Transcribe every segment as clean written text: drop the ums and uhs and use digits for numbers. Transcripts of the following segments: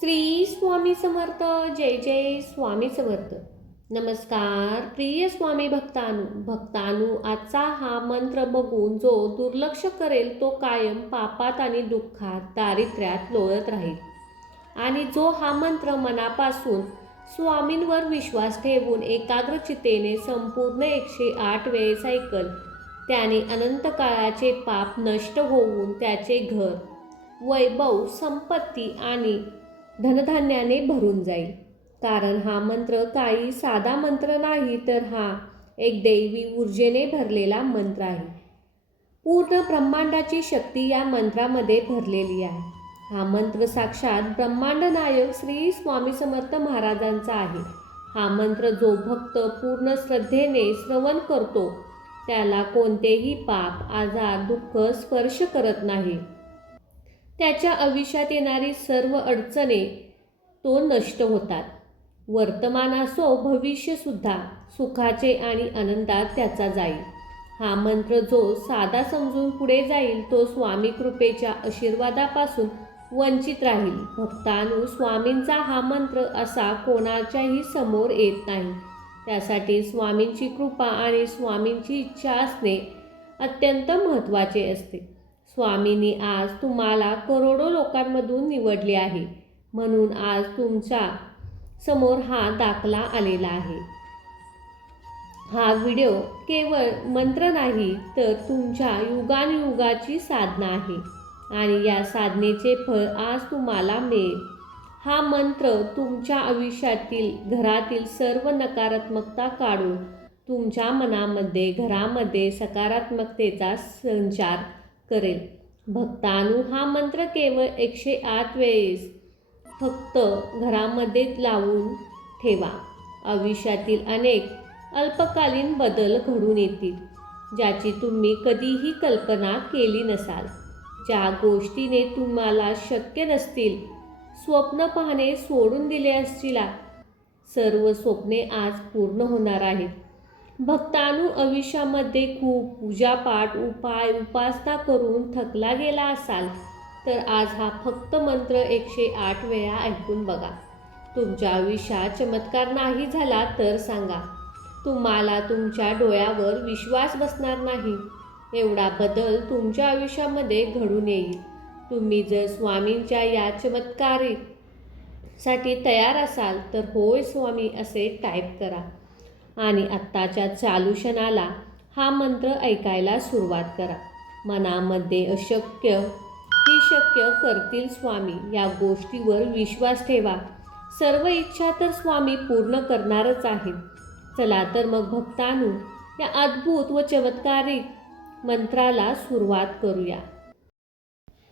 श्री स्वामी समर्थ. जय जय स्वामी समर्थ. नमस्कार प्रिय स्वामी भक्तानु, आजचा हा मंत्र बघून जो दुर्लक्ष करेल तो कायम पापात आणि दुःखात दारिद्र्यात लोळत राहील. आणि जो हा मंत्र मनापासून स्वामींवर विश्वास ठेवून एकाग्रचितेने संपूर्ण 108 वेळेस ऐकल, त्याने अनंत काळाचे पाप नष्ट होऊन त्याचे घर, वैभव, संपत्ती आणि धनधान्याने भरून जाईल. कारण हा मंत्र काही साधा मंत्र नाही, तर हा एक दैवी ऊर्जेने भरलेला मंत्र आहे. पूर्ण ब्रह्मांडाची शक्ती या मंत्रामध्ये भरलेली आहे. हा मंत्र साक्षात ब्रह्मांड नायक श्री स्वामी समर्थ महाराजांचा आहे. हा मंत्र जो भक्त पूर्ण श्रद्धेने श्रवण करतो त्याला कोणतेही पाप, आजार, दुःख स्पर्श करत नाही. त्याच्या आयुष्यात येणारी सर्व अडचणी तो नष्ट होतात. वर्तमान असो भविष्य सुद्धा सुखाचे आणि आनंदात त्याचा जाईल. हा मंत्र जो साधा समजून पुढे जाईल तो स्वामी कृपेच्या आशीर्वादापासून वंचित राहील. भक्तांनो, स्वामींचा हा मंत्र असा कोणाच्याही समोर येत नाही. त्यासाठी स्वामींची कृपा आणि स्वामींची इच्छा असणे अत्यंत महत्त्वाचे असते. स्वामींनी आज तुम्हाला करोडो लोकांमधून निवडले आहे, म्हणून आज तुमच्या समोर हा दाखला आलेला आहे. हा व्हिडिओ केवळ मंत्र नाही, तर तुमच्या युगानुयुगाची साधना आहे आणि या साधनेचे फळ आज तुम्हाला मिळेल. हा मंत्र तुमच्या आयुष्यातील घरातील सर्व नकारात्मकता काढून तुमच्या मनामध्ये, घरामध्ये सकारात्मकतेचा संचार करेल. भक्तांनो, हा मंत्र केवळ 108 वेळेस फक्त घरामध्ये लावून ठेवा. आयुष्यातील अनेक अल्पकालीन बदल घडून येतील, ज्याची तुम्ही कधीही कल्पना केली नसाल. ज्या गोष्टीने तुम्हाला शक्य नसतील, स्वप्न पाहणे सोडून दिले असतील, सर्व स्वप्ने आज पूर्ण होणार आहेत. भक्तांनो, आयुष्यामध्ये खूप पूजापाठ, उपाय, उपासना करून थकला गेला असाल, तर आज हा फक्त मंत्र 108 वेळा ऐकून बघा. तुमच्या आयुष्यात चमत्कार नाही झाला तर सांगा, तुम्हाला तुमच्या डोळ्यावर विश्वास बसणार नाही. एवढा बदल तुमच्या आयुष्यामध्ये घडून येईल. तुम्ही जर स्वामींच्या या चमत्कारासाठी तयार असाल तर होय स्वामी असे टाईप करा आणि आत्ताच्या चालू क्षणाला हा मंत्र ऐकायला सुरुवात करा. मनामध्ये अशक्य ही शक्य करतील स्वामी या गोष्टीवर विश्वास ठेवा. सर्व इच्छा तर स्वामी पूर्ण करणारच आहेत. चला तर मग भक्तांनो, या अद्भुत व चमत्कारिक मंत्राला सुरुवात करूया.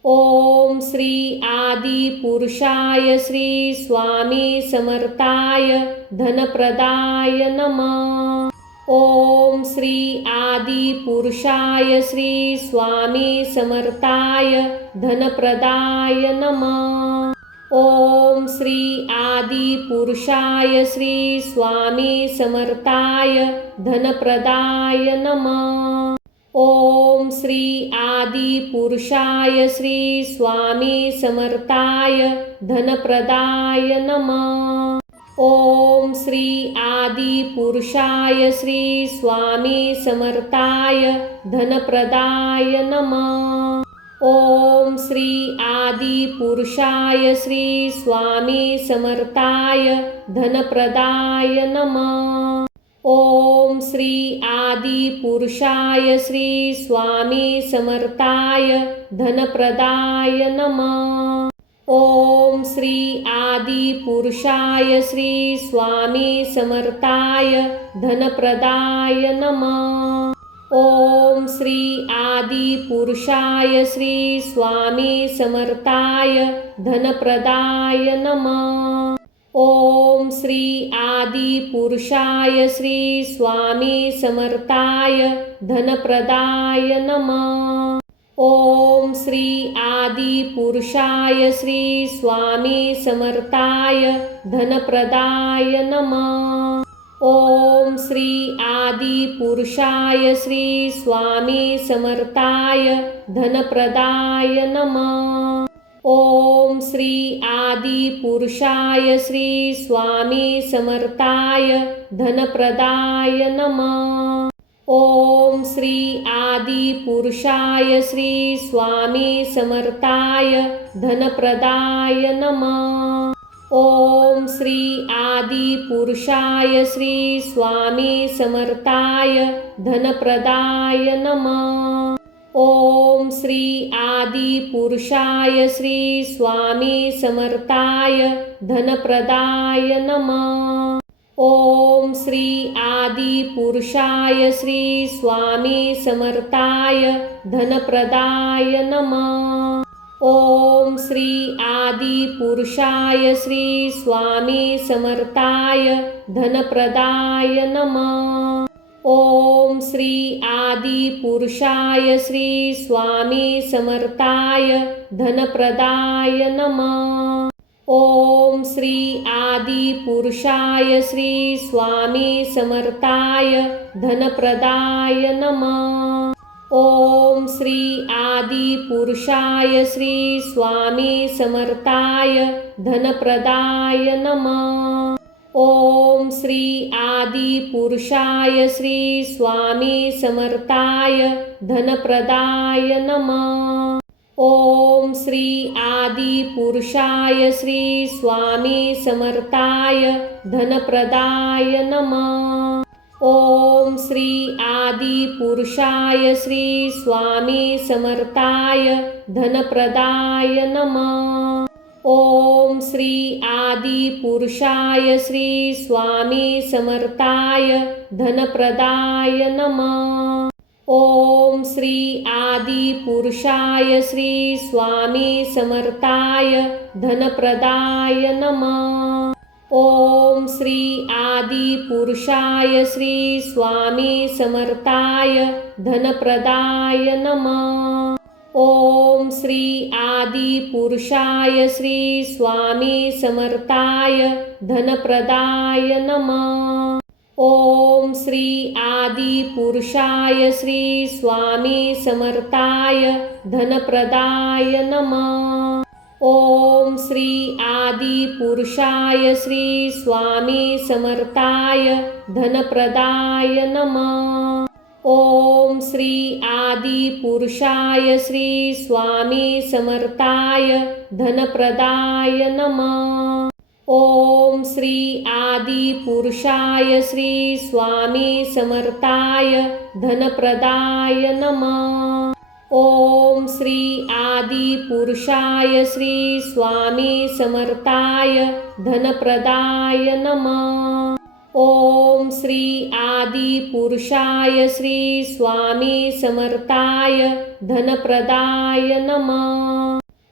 ओम श्री आदि पुरुषाय श्री स्वामी समर्थाय धनप्रदाय नमः. ओम श्री आदि पुरुषाय श्री स्वामी समर्थाय धनप्रदाय नमः. ओम श्री आदि पुरुषाय श्री स्वामी समर्थाय धनप्रदाय नमः. ओम श्री आदि पुरुषाय श्री स्वामी समर्थाय धनप्रदाय नमः. ओम श्री आदि पुरुषाय श्री स्वामी समर्थाय धनप्रदाय नमः. ओम श्री आदि पुरुषाय श्री स्वामी समर्थाय धनप्रदाय नमः. ओम श्री आदि पुरुषाय श्री स्वामी समर्थाय धनप्रदाय नमः. ओम श्री आदि पुरुषाय श्री स्वामी समर्थाय धनप्रदाय नमः. ओम श्री आदि पुरुषाय श्री स्वामी समर्थाय धनप्रदाय नमः. ओम श्री आदि पुरुषाय श्री स्वामी समर्थाय धनप्रदाय नमः. ओम श्री आदि पुरुषाय श्री स्वामी समर्थाय धनप्रदाय नमः. ओम श्री आदि पुरुषाय श्री स्वामी समर्थाय धनप्रदाय नमः. ओम श्री आदि पुरुषाय श्री स्वामी समर्थाय धनप्रदाय नमः। ओम श्री आदि पुरुषाय श्री स्वामी समर्थाय धनप्रदाय नमः। ओम श्री आदि पुरुषाय श्री स्वामी समर्थाय धनप्रदाय नमः। ओम श्री आदि पुरुषाय श्री स्वामी समर्थाय धनप्रदाय नमः। ओम श्री आदि पुरुषाय श्री स्वामी समर्थाय धनप्रदाय नमः। ओम श्री आदि पुरुषाय श्री स्वामी समर्थाय धनप्रदाय नमः। ओम श्री आदि पुरुषाय श्री स्वामी समर्थाय धनप्रदाय नमः। ओम श्री आदि पुरुषाय श्री स्वामी समर्थाय धनप्रदाय नमः। ओम श्री आदि पुरुषाय श्री स्वामी समर्थाय धनप्रदाय नमः। ओम श्री आदि पुरुषाय श्री स्वामी समर्थाय धनप्रदाय नमः। ओम श्री आदि पुरुषाय श्री स्वामी समर्थाय धनप्रदाय नमः। ओम श्री आदि पुरुषाय श्री स्वामी समर्थाय धनप्रदाय नमः। ओम श्री आदि पुरुषाय श्री स्वामी समर्थाय धनप्रदाय नमः। ओम श्री आदि पुरुषाय श्री स्वामी समर्थाय धनप्रदाय नमः। ओम श्री आदि पुरुषाय श्री स्वामी समर्थाय धनप्रदाय नमः। ओम श्री आदि पुरुषाय श्री स्वामी समर्थाय धनप्रदाय नमः। ओम श्री आदि पुरुषाय श्री स्वामी समर्थाय धनप्रदाय नमः। ओम श्री आदि पुरुषाय श्री स्वामी समर्थाय धनप्रदाय नमः। ओम श्री आदि पुरुषाय श्री स्वामी समर्थाय धनप्रदाय नमः। ओम श्री आदि पुरुषाय श्री स्वामी समर्थाय धनप्रदाय नमः। ओम श्री आदि पुरुषाय श्री स्वामी समर्थाय धनप्रदाय नमः। ओम श्री आदि पुरुषाय श्री स्वामी समर्थाय धनप्रदाय नमः।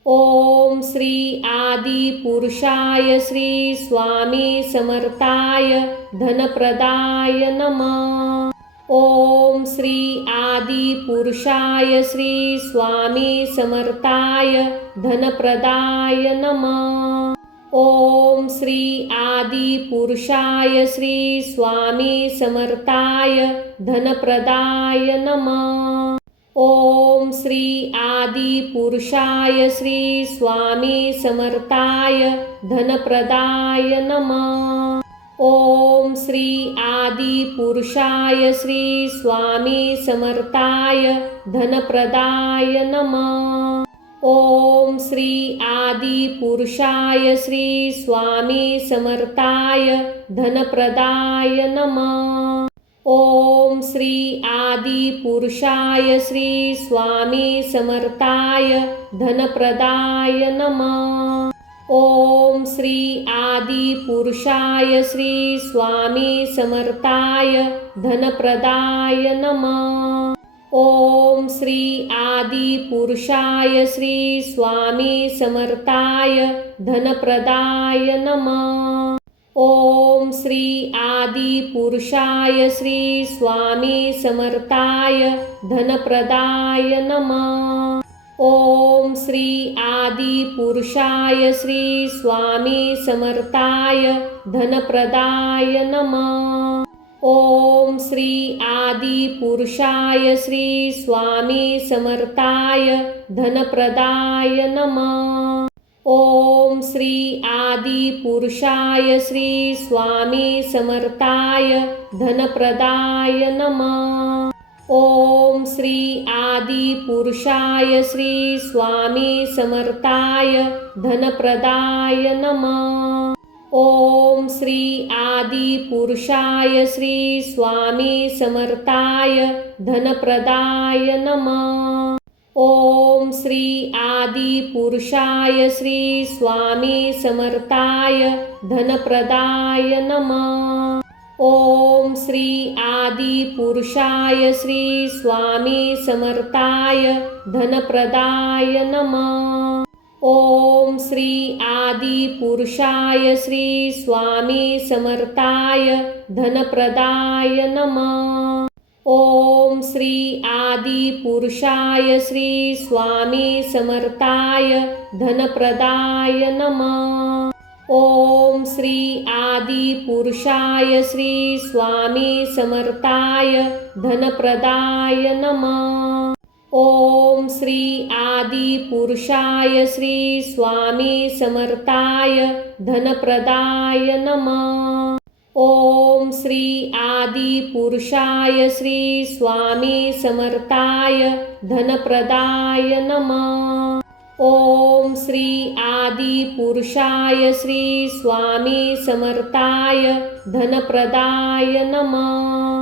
ओम श्री आदि पुरुषाय श्री स्वामी समर्थाय धनप्रदाय नमः। ओम श्री आदि पुरुषाय श्री स्वामी समर्थाय धनप्रदाय नमः। ओम श्री आदि पुरुषाय श्री स्वामी समर्थाय धनप्रदाय नमः। ओम श्री आदि पुरुषाय श्री स्वामी समर्थाय धनप्रदाय नमः। ओम श्री आदि पुरुषाय श्री स्वामी समर्थाय धनप्रदाय नमः। ओम श्री आदि पुरुषाय श्री स्वामी समर्थाय धनप्रदाय नमः। ओम श्री आदि पुरुषाय श्री स्वामी समर्थाय धनप्रदाय नमः। ओम श्री आदि पुरुषाय श्री स्वामी समर्थाय धनप्रदाय नमः। ओम श्री आदि पुरुषाय श्री स्वामी समर्थाय धनप्रदाय नमः। ओम श्री आदि पुरुषाय श्री स्वामी समर्थाय धनप्रदाय नमः। ओम श्री आदि पुरुषाय श्री स्वामी समर्थाय धनप्रदाय नमः। ओम श्री आदि पुरुषाय श्री स्वामी समर्थाय धनप्रदाय नमः। ओम श्री आदि पुरुषाय श्री स्वामी समर्थाय धनप्रदाय नमः। ओम श्री आदि पुरुषाय श्री स्वामी समर्थाय धनप्रदाय नमः। ओम श्री आदि पुरुषाय श्री स्वामी समर्थाय धनप्रदाय नमः। ओम श्री आदि पुरुषाय श्री स्वामी समर्थाय धनप्रदाय नमः। ओम श्री आदि पुरुषाय श्री स्वामी समर्थाय धनप्रदाय नमः। ओम श्री आदि पुरुषाय श्री स्वामी समर्थाय धनप्रदाय नमः। ओम श्री आदि पुरुषाय श्री स्वामी समर्थाय धनप्रदाय नमः। ओम श्री आदि पुरुषाय श्री स्वामी समर्थाय धनप्रदाय नमः। ओम श्री आदि पुरुषाय श्री स्वामी समर्थाय धनप्रदाय नमः। ओम श्री आदि पुरुषाय श्री स्वामी समर्थाय धनप्रदाय नमः। ओम श्री आदि पुरुषाय श्री स्वामी समर्थाय धनप्रदाय नमः।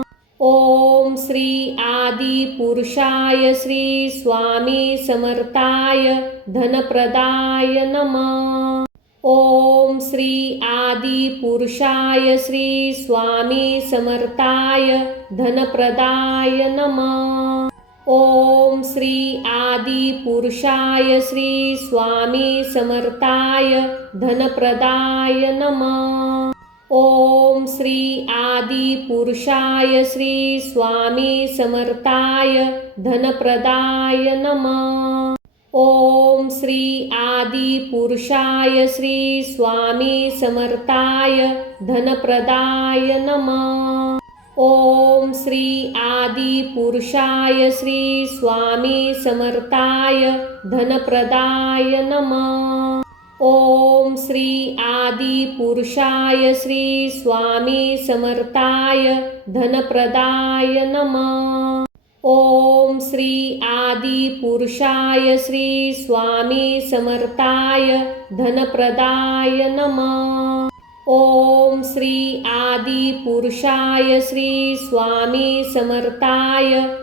ओम श्री आदि पुरुषाय श्री स्वामी समर्थाय धनप्रदाय नमः। ओम श्री आदि पुरुषाय श्री स्वामी समर्थाय धनप्रदाय नमः। ओम श्री आदि पुरुषाय श्री स्वामी समर्थाय धनप्रदाय नमः। ओम श्री आदि पुरुषाय श्री स्वामी समर्थाय धनप्रदाय नमः। ओम श्री आदि पुरुषाय श्री स्वामी समर्थाय धनप्रदाय नमः। ओम श्री आदि पुरुषाय श्री स्वामी समर्थाय धनप्रदाय नमः। ओम श्री आदि पुरुषाय श्री स्वामी समर्थाय धनप्रदाय नमः। ओम श्री आदि पुरुषाय श्री स्वामी समर्थाय धनप्रदाय नमः। ओम श्री आदि पुरुषाय श्री स्वामी समर्थाय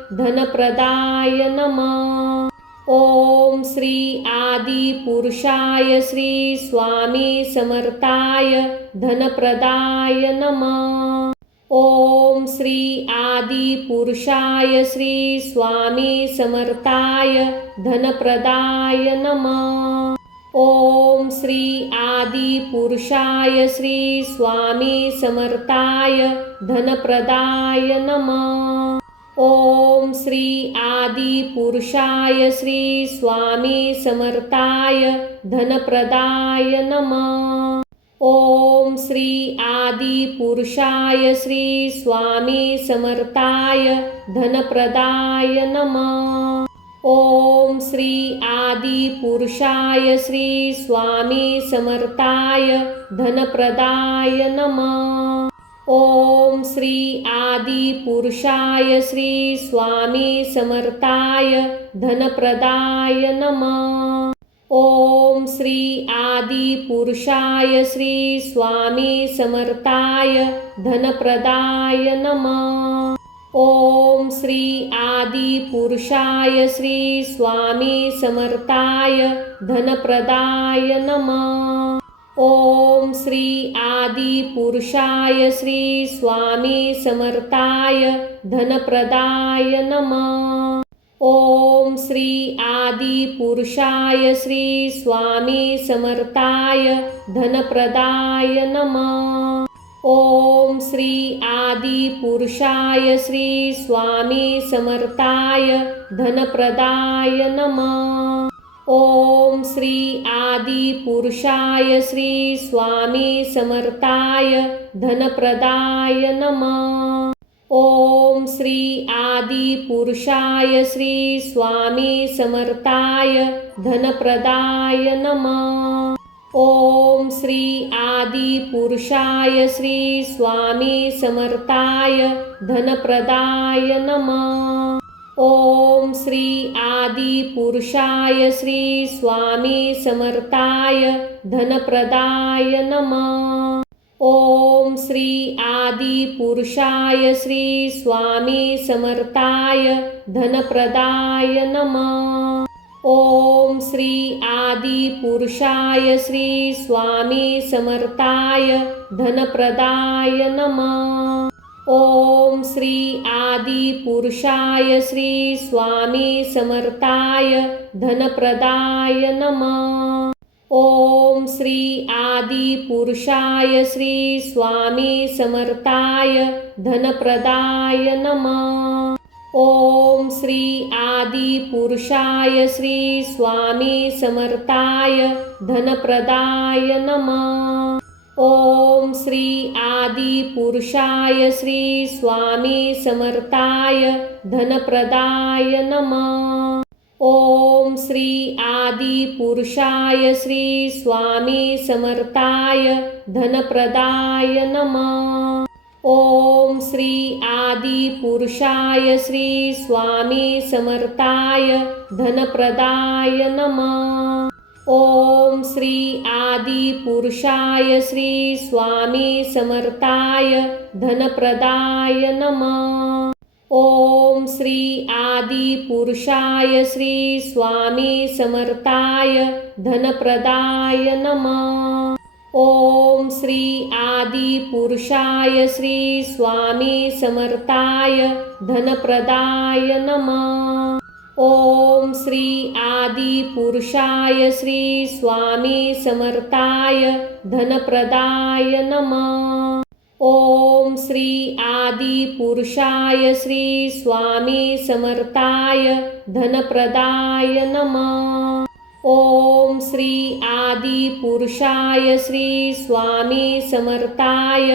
धनप्रदाय नमः। ओम श्री आदि पुरुषाय श्री स्वामी समर्थाय धनप्रदाय नमः। ओम श्री आदि पुरुषाय श्री स्वामी समर्थाय धनप्रदाय नमः। ओम श्री आदि पुरुषाय श्री स्वामी समर्थाय धनप्रदाय नमः। ओम श्री आदि पुरुषाय श्री स्वामी समर्थाय धनप्रदाय नमः। ओम श्री आदि पुरुषाय श्री स्वामी समर्थाय धनप्रदाय नमः। ओम श्री आदि पुरुषाय श्री स्वामी समर्थाय धनप्रदाय नमः। ओम श्री आदि पुरुषाय श्री स्वामी समर्थाय धनप्रदाय नमः। ओम श्री आदि पुरुषाय श्री स्वामी समर्थाय धनप्रदाय नमः। ओम श्री आदि पुरुषाय श्री स्वामी समर्थाय धनप्रदाय नमः। ओम श्री आदि पुरुषाय श्री स्वामी समर्थाय धनप्रदाय नमः। ओम श्री आदि पुरुषाय श्री स्वामी समर्थाय धनप्रदाय नमः। ओम श्री आदि पुरुषाय श्री स्वामी समर्थाय धनप्रदाय नमः। ओम श्री आदि पुरुषाय श्री स्वामी समर्थाय धनप्रदाय नमः। ओम श्री आदि पुरुषाय श्री स्वामी समर्थाय धनप्रदाय नमः। ओम श्री आदि पुरुषाय श्री स्वामी समर्थाय धनप्रदाय नमः। ओम श्री आदि पुरुषाय श्री स्वामी समर्थाय धनप्रदाय नमः। ओम श्री आदि पुरुषाय श्री स्वामी समर्थाय धनप्रदाय नमः। ओम श्री आदि पुरुषाय श्री स्वामी समर्थाय धनप्रदाय नमः। ओम श्री आदि पुरुषाय श्री स्वामी समर्थाय धनप्रदाय नमः। ओम श्री आदि पुरुषाय श्री स्वामी समर्थाय धनप्रदाय नमः। ओम श्री आदि पुरुषाय श्री स्वामी समर्थाय धनप्रदाय नमः। ओम श्री आदि पुरुषाय श्री स्वामी समर्थाय धनप्रदाय नमः। ओम श्री आदि पुरुषाय श्री स्वामी समर्थाय धनप्रदाय नमः। ओम श्री आदि पुरुषाय श्री स्वामी समर्थाय धनप्रदाय नमः। ओम श्री आदि पुरुषाय श्री स्वामी समर्थाय धनप्रदाय नमः। ओम श्री आदि पुरुषाय श्री स्वामी समर्थाय धनप्रदाय नमः। ओम श्री आदि पुरुषाय श्री स्वामी समर्थाय धनप्रदाय नमः। ओम श्री आदि पुरुषाय श्री स्वामी समर्थाय धनप्रदाय नमः। ओम श्री आदि पुरुषाय श्री स्वामी समर्थाय धनप्रदाय नमः। ओम श्री आदि पुरुषाय श्री स्वामी समर्थाय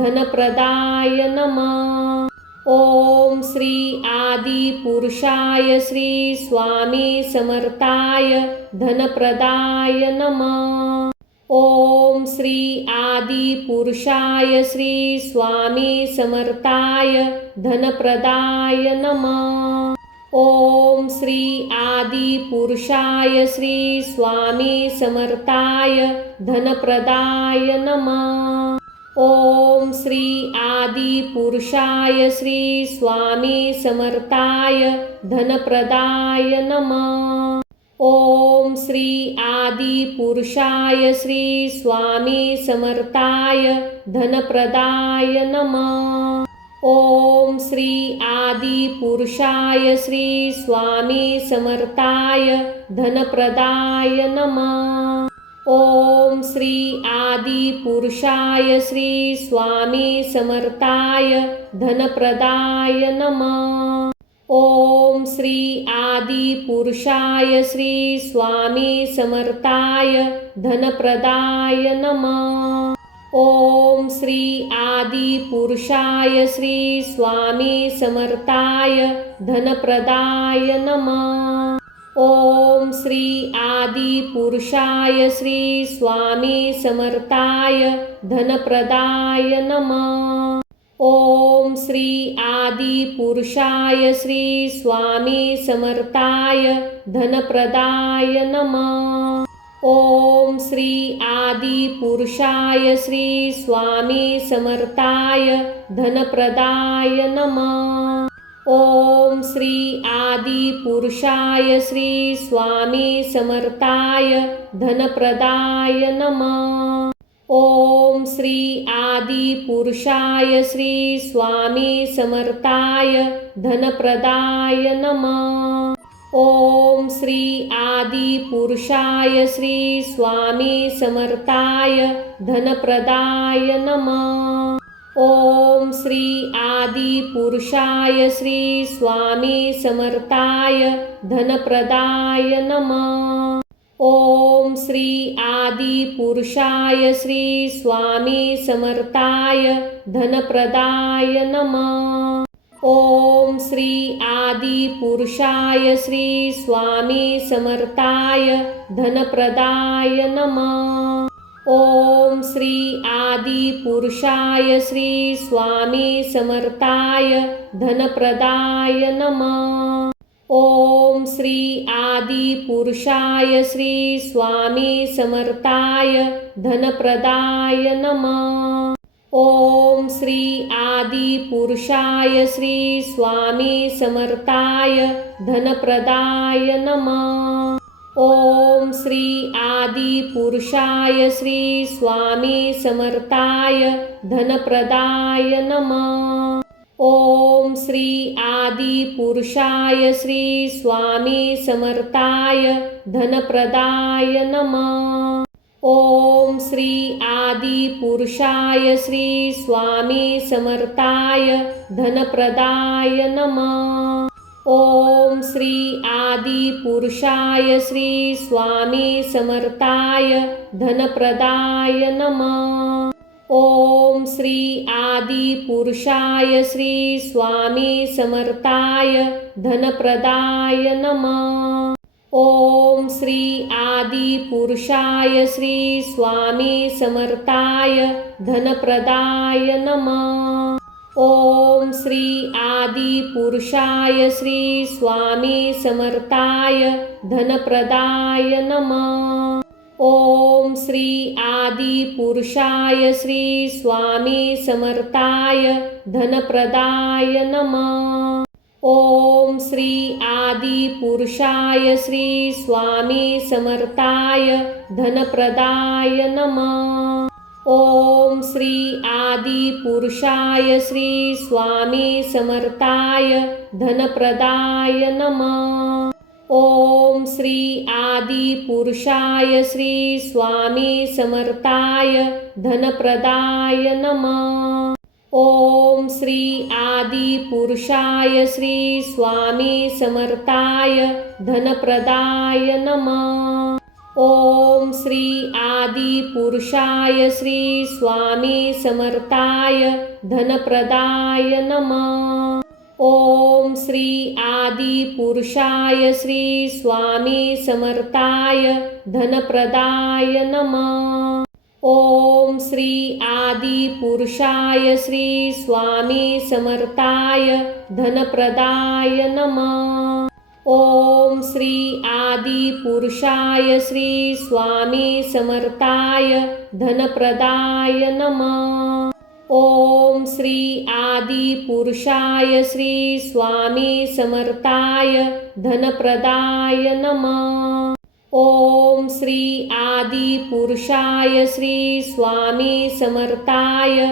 धनप्रदाय नमः। ओम श्री आदि पुरुषाय श्री स्वामी समर्थाय धनप्रदाय नमः। ओम श्री आदि पुरुषाय श्री स्वामी समर्थाय धनप्रदाय नमः। ओम श्री आदि पुरुषाय श्री स्वामी समर्थाय धनप्रदाय नमः। ओम श्री आदि पुरुषाय श्री स्वामी समर्थाय धनप्रदाय नमः। ओम श्री आदि पुरुषाय श्री स्वामी समर्थाय धनप्रदाय नमः। ओम श्री आदि पुरुषाय श्री स्वामी समर्थाय धनप्रदाय नमः। ओम श्री आदि पुरुषाय श्री स्वामी समर्थाय धनप्रदाय नमः। ओम श्री आदि पुरुषाय श्री स्वामी समर्थाय धनप्रदाय नमः। ओम श्री आदि पुरुषाय श्री स्वामी समर्थाय धनप्रदाय नमः। ओम श्री आदि पुरुषाय श्री स्वामी समर्थाय धनप्रदाय नमः। ओम श्री आदि पुरुषाय श्री स्वामी समर्थाय धनप्रदाय नमः। ओम श्री आदि पुरुषाय श्री स्वामी समर्थाय धनप्रदाय नमः। ओम श्री आदि पुरुषाय श्री स्वामी समर्थाय धनप्रदाय नमः। ओम श्री आदि पुरुषाय श्री स्वामी समर्थाय धनप्रदाय नमः। ओम श्री आदि पुरुषाय श्री स्वामी समर्थाय धनप्रदाय नमः। ओम श्री आदि पुरुषाय श्री स्वामी समर्थाय धनप्रदाय नमः। ओम श्री आदि पुरुषाय श्री स्वामी समर्थाय धनप्रदाय नमः। ओम श्री आदि पुरुषाय श्री स्वामी समर्थाय धनप्रदाय नमः। ओम श्री आदि पुरुषाय श्री स्वामी समर्थाय धनप्रदाय नमः। ओम श्री आदि पुरुषाय श्री स्वामी समर्थाय धनप्रदाय नमः। ओम श्री आदि पुरुषाय श्री स्वामी समर्थाय धनप्रदाय नमः। ओम श्री आदि पुरुषाय श्री स्वामी समर्थाय धनप्रदाय नमः। ओम श्री आदि पुरुषाय श्री स्वामी समर्थाय धनप्रदाय नमः। ओम श्री आदि पुरुषाय श्री स्वामी समर्थाय धनप्रदाय नमः। ओम श्री आदि पुरुषाय श्री स्वामी समर्थाय धनप्रदाय नमः। ओम श्री आदि पुरुषाय श्री स्वामी समर्थाय धनप्रदाय नमः। ओम श्री आदि पुरुषाय श्री स्वामी समर्थाय धनप्रदाय नमः। ओम श्री आदि पुरुषाय श्री स्वामी समर्थाय धनप्रदाय नमः। ओम श्री आदि पुरुषाय श्री स्वामी समर्थाय धनप्रदाय नमः। ओम श्री आदि पुरुषाय श्री स्वामी समर्थाय धनप्रदाय नमः। ओम श्री आदि पुरुषाय श्री स्वामी समर्थाय धनप्रदाय नमः। ओम श्री आदि पुरुषाय श्री स्वामी समर्थाय धनप्रदाय नमः। ओम श्री आदि पुरुषाय श्री स्वामी समर्थाय धनप्रदाय नमः। ओम श्री आदि पुरुषाय श्री स्वामी समर्थाय धनप्रदाय नमः। ओम श्री आदि पुरुषाय श्री स्वामी समर्थाय धनप्रदाय नमः। ओम श्री आदि पुरुषाय श्री स्वामी समर्थाय धनप्रदाय नमः। ओम श्री आदि पुरुषाय श्री स्वामी समर्थाय धनप्रदाय नमः। ओम श्री आदि पुरुषाय श्री स्वामी समर्थाय धनप्रदाय नमः। ओम श्री आदि पुरुषाय श्री स्वामी समर्थाय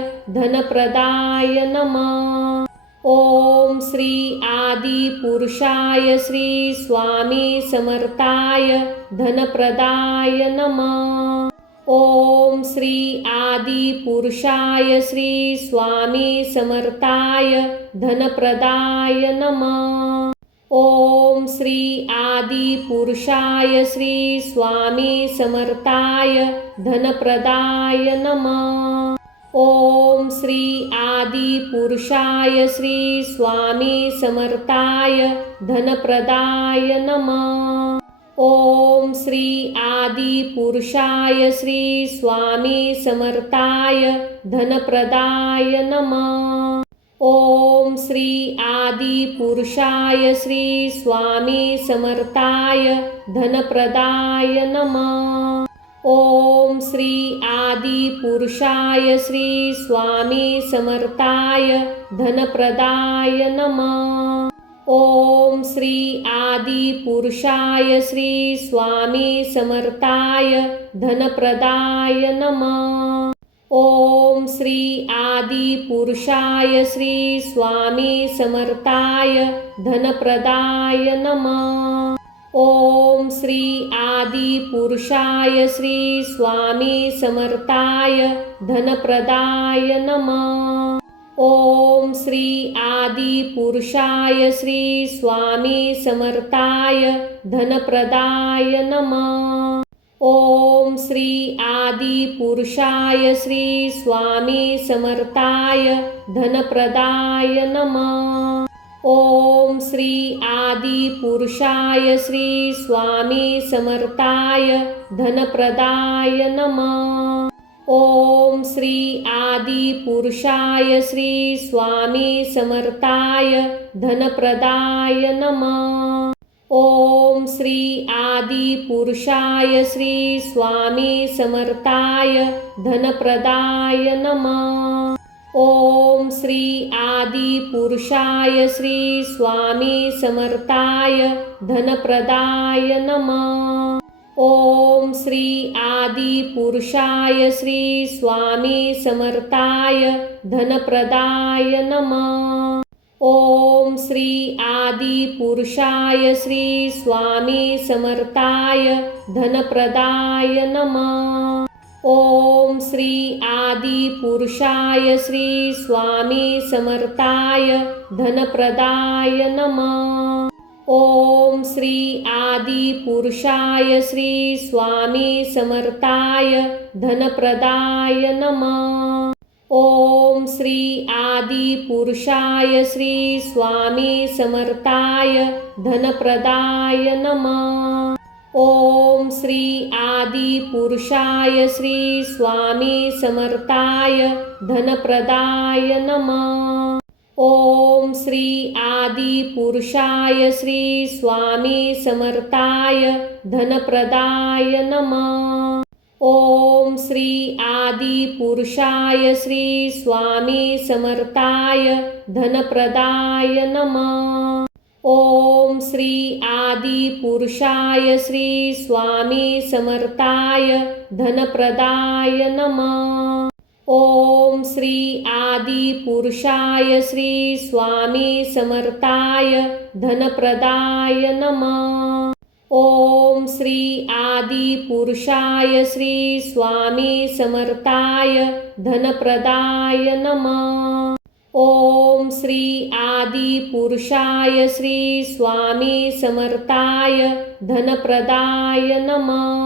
धनप्रदाय नमः। ओम श्री आदि पुरुषाय श्री स्वामी समर्थाय धनप्रदाय नमः। ओम श्री आदि पुरुषाय श्री स्वामी समर्थाय धनप्रदाय नमः। ओम श्री आदि पुरुषाय श्री स्वामी समर्थाय धनप्रदाय नमः। ओम श्री आदि पुरुषाय श्री स्वामी समर्थाय धनप्रदाय नमः। ओम श्री आदि पुरुषाय श्री स्वामी समर्थाय धनप्रदाय नमः। ओम श्री आदि पुरुषाय श्री स्वामी समर्थाय धनप्रदाय नमः। ओम श्री आदि पुरुषाय श्री स्वामी समर्थाय धनप्रदाय नमः। ओम श्री आदि पुरुषाय श्री स्वामी समर्थाय धनप्रदाय नमः। ओम श्री आदि पुरुषाय श्री स्वामी समर्थाय धनप्रदाय नमः। ओम श्री आदि पुरुषाय श्री स्वामी समर्थाय धनप्रदाय नमः। ओम श्री आदि पुरुषाय श्री स्वामी समर्थाय धनप्रदाय नमः। ओम श्री आदि पुरुषाय श्री स्वामी समर्थाय धनप्रदाय नमः। ओम श्री आदि पुरुषाय श्री स्वामी समर्थाय धनप्रदाय नमः। ओम श्री आदि पुरुषाय श्री स्वामी समर्थाय धनप्रदाय नमः। ओम श्री आदि पुरुषाय श्री स्वामी समर्थाय धनप्रदाय नमः। ओम श्री आदि पुरुषाय श्री स्वामी समर्थाय धनप्रदाय नमः। ओम श्री आदि पुरुषाय श्री स्वामी समर्थाय धनप्रदाय नमः। ओम श्री आदि पुरुषाय श्री स्वामी समर्थाय धनप्रदाय नमः। ओम श्री आदि पुरुषाय श्री स्वामी समर्थाय धनप्रदाय नमः। ओम श्री आदि पुरुषाय श्री स्वामी समर्थाय धनप्रदाय नमः। ओम श्री आदि पुरुषाय श्री स्वामी समर्थाय धनप्रदाय नमः। ओम श्री आदि पुरुषाय श्री स्वामी समर्थाय धनप्रदाय नमः। ओम श्री आदि पुरुषाय श्री स्वामी समर्थाय धनप्रदाय नमः। ओम श्री आदि पुरुषाय श्री स्वामी समर्थाय धनप्रदाय नमः। ओम श्री आदि पुरुषाय श्री स्वामी समर्थाय धनप्रदाय नमः। ओम श्री आदि पुरुषाय श्री स्वामी समर्थाय धनप्रदाय नमः। ओम श्री आदि पुरुषाय श्री स्वामी समर्थाय धनप्रदाय नमः। ओम श्री आदि पुरुषाय श्री स्वामी समर्थाय धनप्रदाय नमः।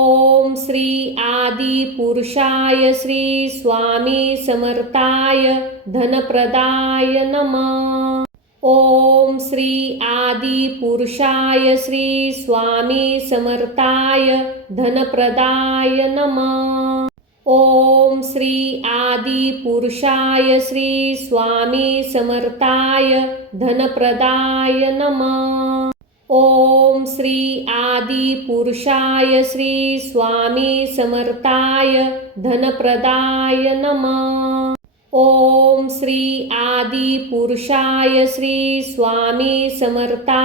ओम श्री आदि पुरुषाय श्री स्वामी समर्थाय धनप्रदाय नमः। ओम श्री आदि पुरुषाय श्री स्वामी समर्थाय धनप्रदाय नमः। ओम श्री आदि पुरुषाय श्री स्वामी समर्थाय धनप्रदाय नमः। ओम श्री आदि पुरुषाय श्री स्वामी समर्थाय धनप्रदाय नमः। ओम श्री आदि पुरुषाय श्री स्वामी समर्थाय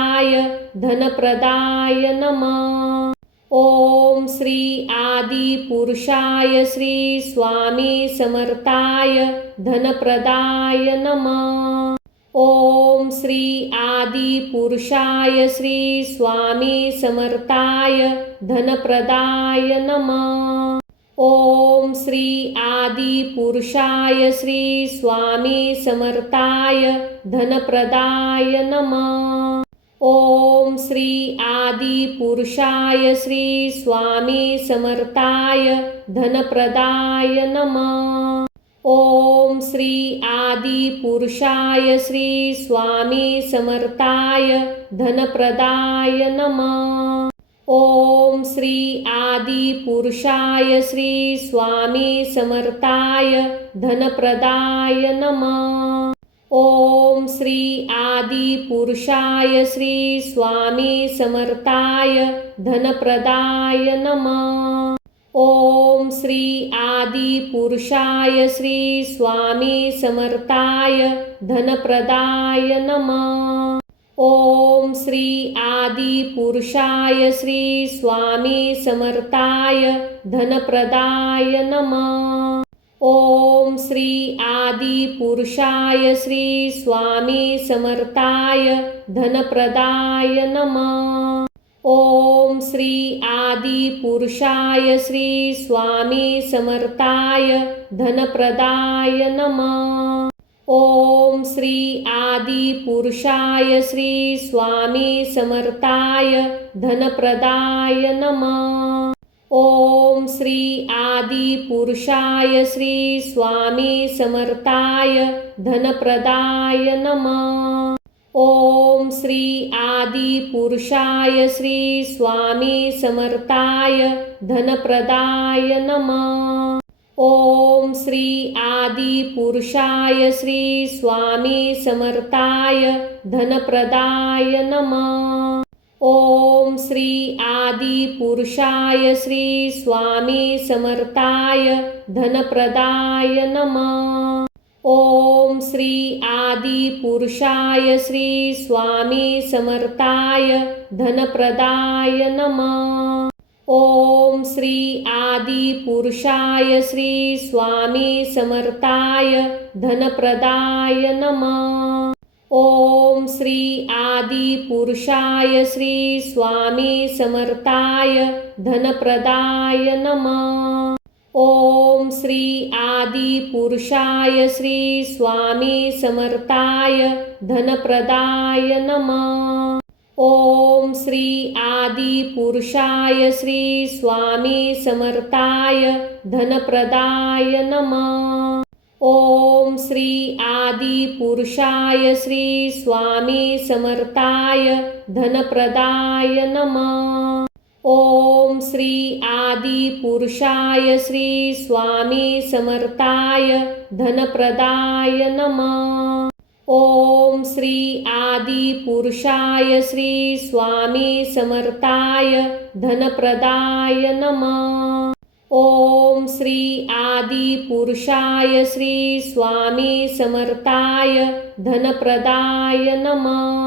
धनप्रदाय नमः। ओम श्री आदि पुरुषाय श्री स्वामी समर्थाय धनप्रदाय नमः। ओम श्री आदि पुरुषाय श्री स्वामी समर्थाय धनप्रदाय नमः। ओम श्री आदि पुरुषाय श्री स्वामी समर्थाय धनप्रदाय नमः। ओम श्री आदि पुरुषाय श्री स्वामी समर्थाय धनप्रदाय नमः। ओम श्री आदि पुरुषाय श्री स्वामी समर्थाय धनप्रदाय नमः। ओम श्री आदि पुरुषाय श्री स्वामी समर्थाय धनप्रदाय नमः। ओम श्री आदि पुरुषाय श्री स्वामी समर्थाय धनप्रदाय नमः। ओम श्री आदि पुरुषाय श्री स्वामी समर्थाय धनप्रदाय नमः। ओम श्री आदि पुरुषाय श्री स्वामी समर्थाय धनप्रदाय नमः। ओम श्री आदि पुरुषाय श्री स्वामी समर्थाय धनप्रदाय नमः। ओम श्री आदि पुरुषाय श्री स्वामी समर्थाय धनप्रदाय नमः। ओम श्री आदि पुरुषाय श्री स्वामी समर्थाय धनप्रदाय नमः। ओम श्री आदि पुरुषाय श्री स्वामी समर्थाय धनप्रदाय नमः। ओम श्री आदि पुरुषाय श्री स्वामी समर्थाय धनप्रदाय नमः। ओम श्री आदि पुरुषाय श्री स्वामी समर्थाय धनप्रदाय नमः। ओम श्री आदि पुरुषाय श्री स्वामी समर्थाय धनप्रदाय नमः। ओम श्री आदि पुरुषाय श्री स्वामी समर्थाय धनप्रदाय नमः। ओम श्री आदि पुरुषाय श्री स्वामी समर्थाय धनप्रदाय नमः। ओम श्री आदि पुरुषाय श्री स्वामी समर्थाय धनप्रदाय नमः। ओम श्री आदि पुरुषाय श्री स्वामी समर्थाय धनप्रदाय नमः। ओम श्री आदि पुरुषाय श्री स्वामी समर्थाय धनप्रदाय नमः। ओम श्री आदि पुरुषाय श्री स्वामी समर्थाय धनप्रदाय नमः। ओम श्री आदि पुरुषाय श्री स्वामी समर्थाय धनप्रदाय नमः। ओम श्री आदि पुरुषाय श्री स्वामी समर्थाय धनप्रदाय नमः। ओम श्री आदि पुरुषाय श्री स्वामी समर्थाय धनप्रदाय नमः।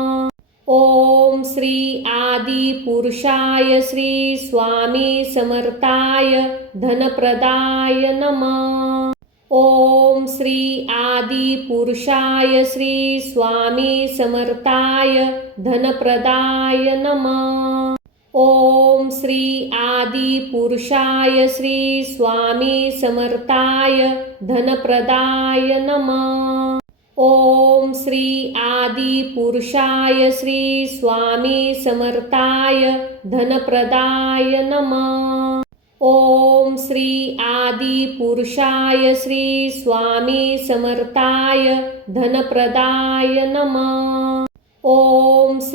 ओम श्री आदि पुरुषाय श्री स्वामी समर्थाय धनप्रदाय नमः। ओम श्री आदि पुरुषाय श्री स्वामी समर्थाय धनप्रदाय नमः। ओम श्री आदि पुरुषाय श्री स्वामी समर्थाय धनप्रदाय नमः। ओम श्री आदि पुरुषाय श्री स्वामी समर्थाय धनप्रदाय नमः। ओम श्री आदि पुरुषाय श्री स्वामी समर्थाय धनप्रदाय नमः। ओम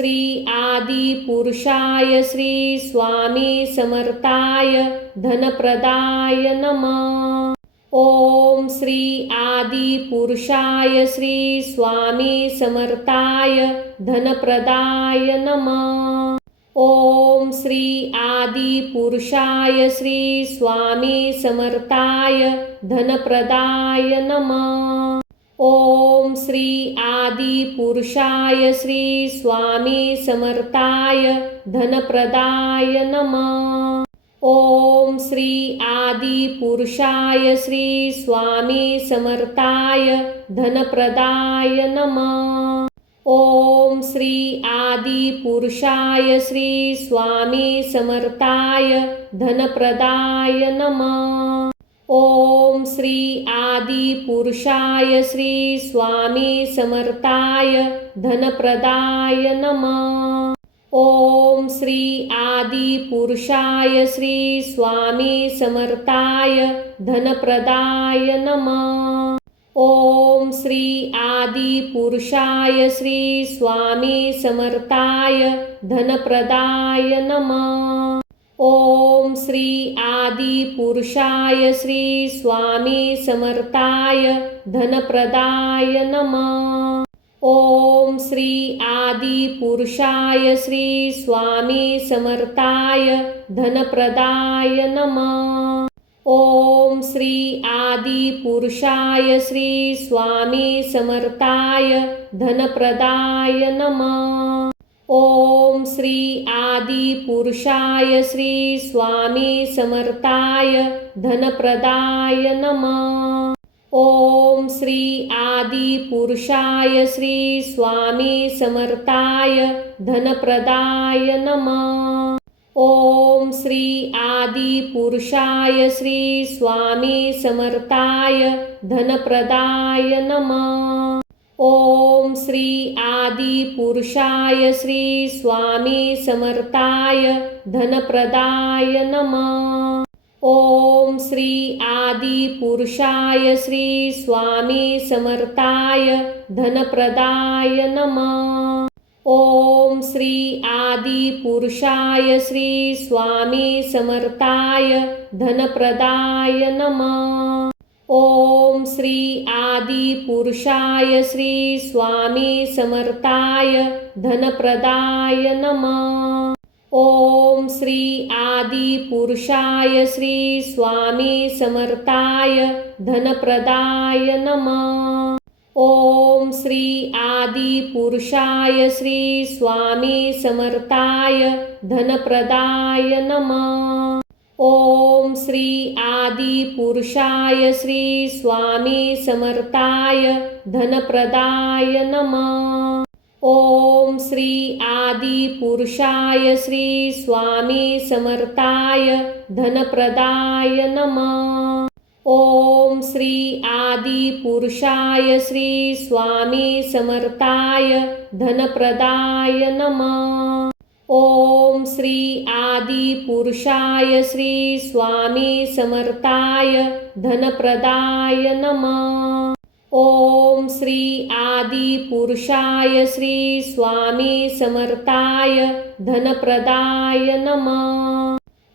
श्री आदि पुरुषाय श्री स्वामी समर्थाय धनप्रदाय नमः। ओम श्री आदि पुरुषाय श्री स्वामी समर्थाय धनप्रदाय नमः। ओम श्री आदि पुरुषाय श्री स्वामी समर्थाय धनप्रदाय नमः। ओम श्री आदि पुरुषाय श्री स्वामी समर्थाय धनप्रदाय नमः। ओम श्री आदि पुरुषाय श्री स्वामी समर्थाय धनप्रदाय नमः। ओम श्री आदि पुरुषाय श्री स्वामी समर्थाय धनप्रदाय नमः। ओम श्री आदि पुरुषाय श्री स्वामी समर्थाय धनप्रदाय नमः। ओम श्री आदि पुरुषाय श्री स्वामी समर्थाय धनप्रदाय नमः। ओम श्री आदि पुरुषाय श्री स्वामी समर्थाय धनप्रदाय नमः। ओम श्री आदि पुरुषाय श्री स्वामी समर्थाय धनप्रदाय नमः। ओम श्री आदि पुरुषाय श्री स्वामी समर्थाय धनप्रदाय नमः। ओम श्री आदि पुरुषाय श्री स्वामी समर्थाय धनप्रदाय नमः। ओम श्री आदि पुरुषाय श्री स्वामी समर्थाय धनप्रदाय नमः। ओम श्री आदि पुरुषाय श्री स्वामी समर्थाय धनप्रदाय नमः। ओम श्री आदि पुरुषाय श्री स्वामी समर्थाय धनप्रदाय नमः। ओम श्री आदि पुरुषाय श्री स्वामी समर्थाय धनप्रदाय नमः। ओम श्री आदि पुरुषाय श्री स्वामी समर्थाय धनप्रदाय नमः। ओम श्री आदि पुरुषाय श्री स्वामी समर्थाय धनप्रदाय नमः। आदि पुरुषाय श्री स्वामी समर्थाय धनप्रदाय नमः। ओम श्री आदि पुरुषाय श्री स्वामी समर्थाय धनप्रदाय नमः। ओम श्री आदि पुरुषाय श्री स्वामी समर्थाय धनप्रदाय नमः। ओम श्री आदि पुरुषाय श्री स्वामी समर्थाय धनप्रदाय नमः। ओम श्री आदि पुरुषाय श्री स्वामी समर्थाय धनप्रदाय नमः। ओम श्री आदि पुरुषाय श्री स्वामी समर्थाय धनप्रदाय नमः। ओम श्री आदि पुरुषाय श्री स्वामी समर्थाय धनप्रदाय नमः। ओम श्री आदि पुरुषाय श्री स्वामी समर्थाय धनप्रदाय नमः।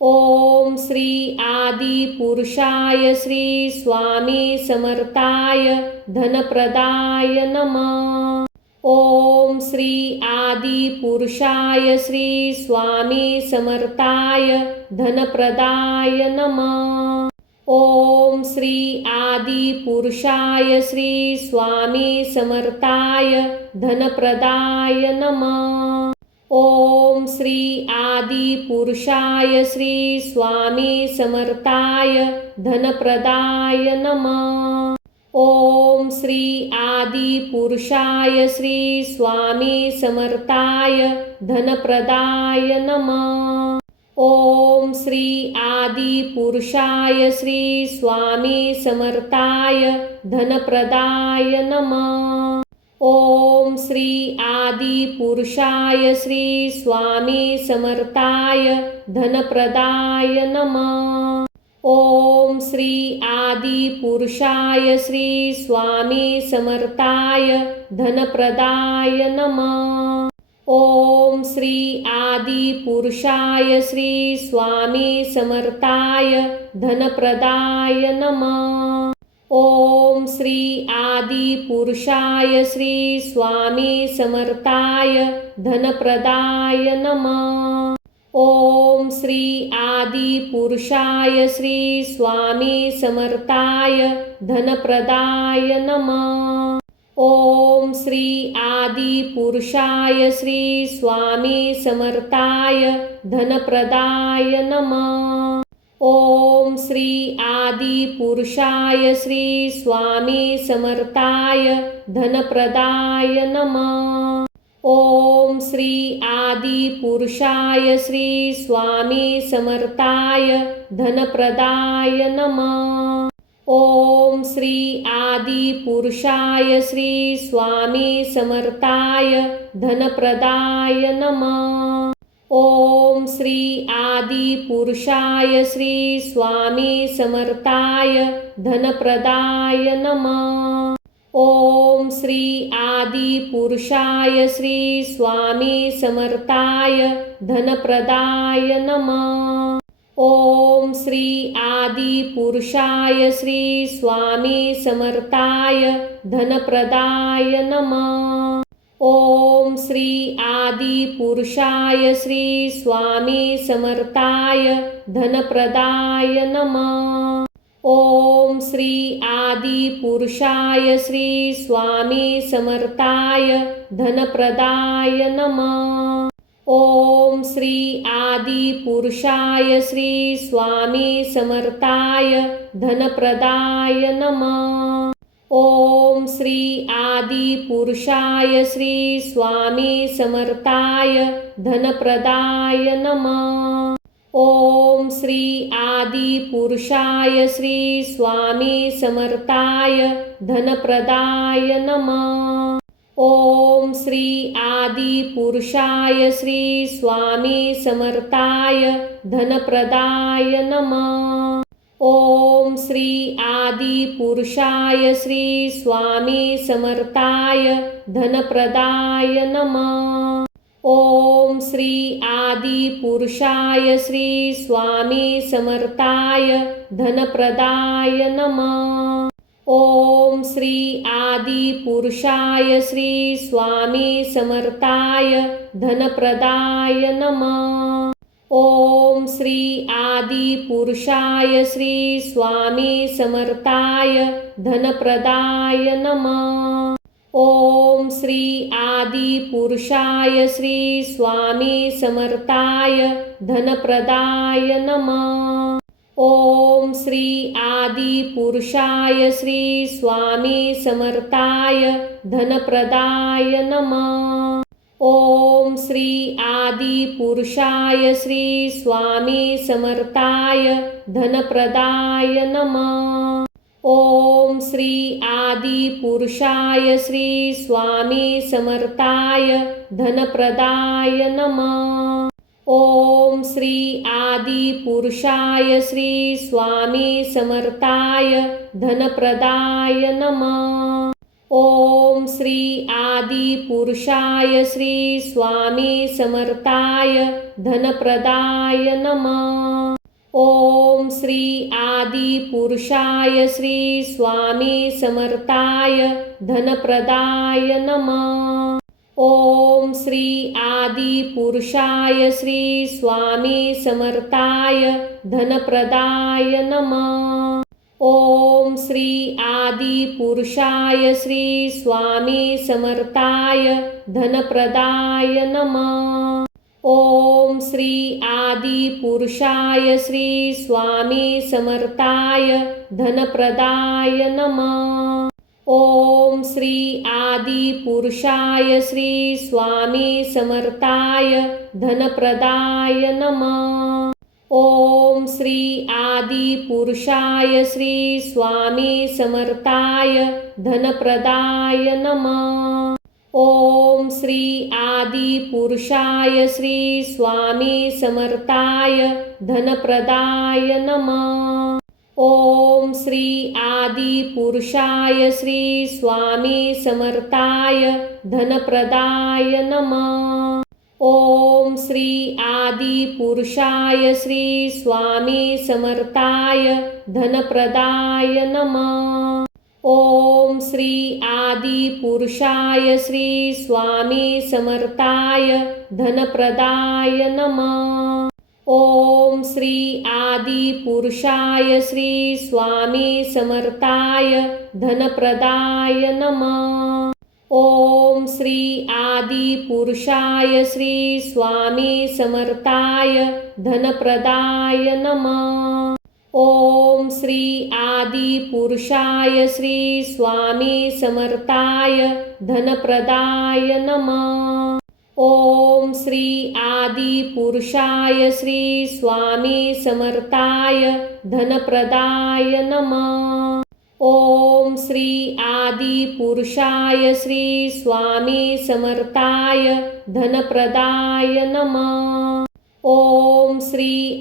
ओम श्री आदि पुरुषाय श्री स्वामी समर्थाय धनप्रदाय नमः। ओम श्री आदि पुरुषाय श्री स्वामी समर्थाय धनप्रदाय नमः। ओम श्री आदि पुरुषाय श्री स्वामी समर्थाय धनप्रदाय नमः। ओम श्री आदि पुरुषाय श्री स्वामी समर्थाय धनप्रदाय नमः। ओम श्री आदि पुरुषाय श्री स्वामी समर्थाय धनप्रदाय नमः। ओम श्री आदि पुरुषाय श्री स्वामी समर्थाय धनप्रदाय नमः। ओम श्री आदि पुरुषाय श्री स्वामी समर्थाय धनप्रदाय नमः। ओम श्री आदि पुरुषाय श्री स्वामी समर्थाय धनप्रदाय नमः। ओम श्री आदि पुरुषाय श्री स्वामी समर्थाय धनप्रदाय नमः। ओम श्री आदि पुरुषाय श्री स्वामी समर्थाय धनप्रदाय नमः। ओम श्री आदि पुरुषाय श्री स्वामी समर्थाय धनप्रदाय नमः। ओम श्री आदि पुरुषाय श्री स्वामी समर्थाय धनप्रदाय नमः। ओम श्री आदि पुरुषाय श्री स्वामी समर्थाय धनप्रदाय नमः। ओम श्री आदि पुरुषाय श्री स्वामी समर्थाय धनप्रदाय नमः। ओम श्री आदि पुरुषाय श्री स्वामी समर्थाय धनप्रदाय नमः। ओम श्री आदि पुरुषाय श्री स्वामी समर्थाय धनप्रदाय नमः। ओम श्री आदि पुरुषाय श्री स्वामी समर्थाय धनप्रदाय नमः। ओम श्री आदि पुरुषाय श्री स्वामी समर्थाय धनप्रदाय नमः। ओम श्री आदि पुरुषाय श्री स्वामी समर्थाय धनप्रदाय नमः। ओम श्री आदि पुरुषाय श्री स्वामी समर्थाय धनप्रदाय नमः। ओम श्री आदि पुरुषाय श्री स्वामी समर्थाय धनप्रदाय नमः। ओम श्री आदि पुरुषाय श्री स्वामी समर्थाय धनप्रदाय नमः। ओम श्री आदि पुरुषाय श्री स्वामी समर्थाय धनप्रदाय नमः। ओम श्री आदि पुरुषाय श्री स्वामी समर्थाय धनप्रदाय नमः। ओम श्री आदि पुरुषाय श्री स्वामी समर्थाय धनप्रदाय नमः। ओम श्री आदि पुरुषाय श्री स्वामी समर्थाय धनप्रदाय नमः। ओम श्री आदि पुरुषाय श्री स्वामी समर्थाय धनप्रदाय नमः। ओम श्री आदि पुरुषाय श्री स्वामी समर्थाय धनप्रदाय नमः। ओम श्री आदि पुरुषाय श्री स्वामी समर्थाय धनप्रदाय नमः। ओम श्री आदि पुरुषाय श्री स्वामी समर्थाय धनप्रदाय नमः। ओम श्री आदि पुरुषाय श्री स्वामी समर्थाय धनप्रदाय नमः। ओम श्री आदि पुरुषाय श्री स्वामी समर्थाय धनप्रदाय नमः। ओम श्री आदि पुरुषाय श्री स्वामी समर्थाय धनप्रदाय नमः। ओम श्री आदि पुरुषाय श्री स्वामी समर्थाय धनप्रदाय नमः। ओम श्री आदि पुरुषाय श्री स्वामी समर्थाय धनप्रदाय नमः। ओम श्री आदि पुरुषाय श्री स्वामी समर्थाय धनप्रदाय नमः। ओम श्री आदि पुरुषाय श्री स्वामी समर्थाय धनप्रदाय नमः। ओम श्री आदि पुरुषाय श्री स्वामी समर्थाय धनप्रदाय नमः। ओम श्री आदि पुरुषाय श्री स्वामी समर्थाय धनप्रदाय नमः। ओम श्री आदि पुरुषाय श्री स्वामी समर्थाय धनप्रदाय नमः। ओम श्री आदि पुरुषाय श्री स्वामी समर्थाय धनप्रदाय नमः। ओम श्री आदि पुरुषाय श्री स्वामी समर्थाय धनप्रदाय नमः। ओम श्री आदि पुरुषाय श्री स्वामी समर्थाय धनप्रदाय नमः। ओम श्री आदि पुरुषाय श्री स्वामी समर्थाय धनप्रदाय नमः। ओम श्री आदि पुरुषाय श्री स्वामी समर्थाय धनप्रदाय नमः। ओम श्री आदि पुरुषाय श्री स्वामी समर्थाय धनप्रदाय नमः। ओम श्री आदि पुरुषाय श्री स्वामी समर्थाय धनप्रदाय नमः। ओम श्री आदि पुरुषाय श्री स्वामी समर्थाय धनप्रदाय नमः। ओम श्री आदि पुरुषाय श्री स्वामी समर्थाय धनप्रदाय नमः। ओम श्री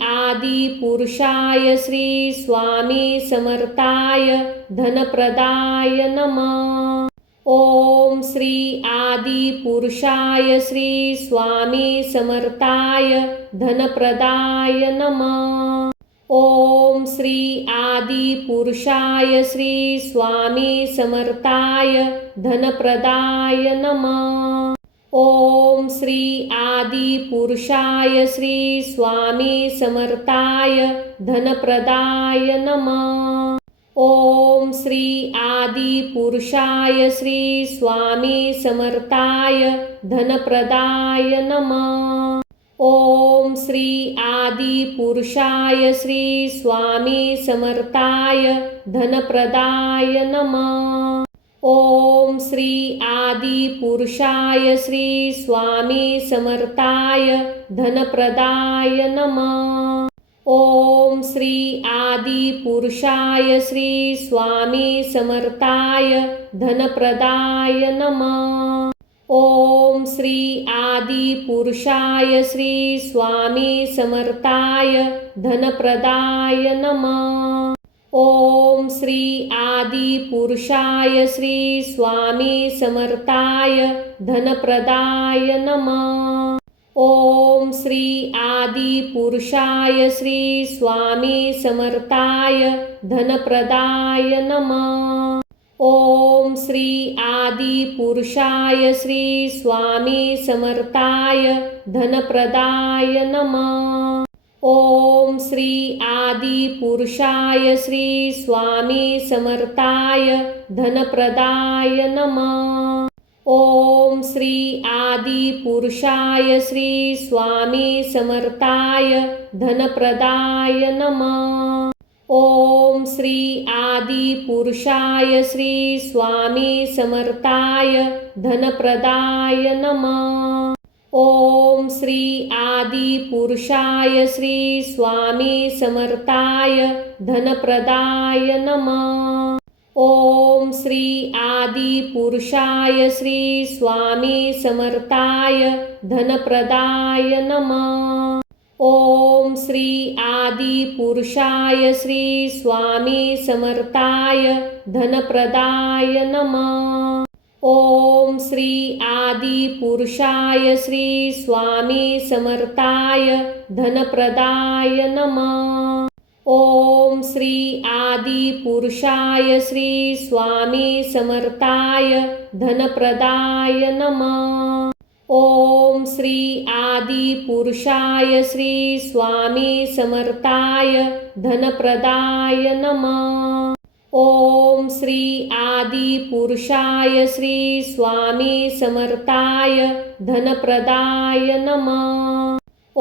आदि पुरुषाय श्री स्वामी समर्थाय धनप्रदाय नमः। ओम श्री आदि पुरुषाय श्री स्वामी समर्थाय धनप्रदाय नमः। ओम श्री आदि पुरुषाय श्री स्वामी समर्थाय धनप्रदाय नमः। ओम श्री आदि पुरुषाय श्री स्वामी समर्थाय धनप्रदाय नमः। ओम श्री आदि पुरुषाय श्री स्वामी समर्थाय धनप्रदाय नमः। ओम श्री आदि पुरुषाय श्री स्वामी समर्थाय धनप्रदाय नमः। ओम श्री आदि पुरुषाय श्री स्वामी समर्थाय धनप्रदाय नमः। ओम श्री आदि पुरुषाय श्री स्वामी समर्थाय धनप्रदाय नमः। ओम श्री आदि पुरुषाय श्री स्वामी समर्थाय धनप्रदाय नमः। ओम श्री आदि पुरुषाय श्री स्वामी समर्थाय धनप्रदाय नमः। ओम श्री आदि पुरुषाय श्री स्वामी समर्थाय धनप्रदाय नमः। ओम श्री आदिपुरुषाय श्री स्वामी समर्थाय धनप्रदाय नमः। ओम श्री आदिपुरुषाय श्री स्वामी समर्थाय धनप्रदाय नमः। ओम श्री आदिपुरुषाय श्री स्वामी समर्थाय धनप्रदाय नमः। ओम श्री आदिपुरुषाय श्री स्वामी समर्थाय धनप्रदाय नमः। ओम श्री आदिपुरुषाय श्री स्वामी समर्थाय धनप्रदाय नमः। ओम श्री आदिपुरुषाय श्री स्वामी समर्थाय धनप्रदाय नमः। ओम श्री आदिपुरुषाय श्री स्वामी समर्थाय धनप्रदाय नमः। ओम श्री आदिपुरुषाय श्री स्वामी समर्थाय धनप्रदाय नमः। ओम श्री आदिपुरुषाय श्री स्वामी समर्थाय धनप्रदाय नमः। ओम श्री आदिपुरुषाय श्री स्वामी समर्थाय धनप्रदाय नमः। ओम श्री आदिपुरुषाय श्री स्वामी समर्थाय धनप्रदाय नमः।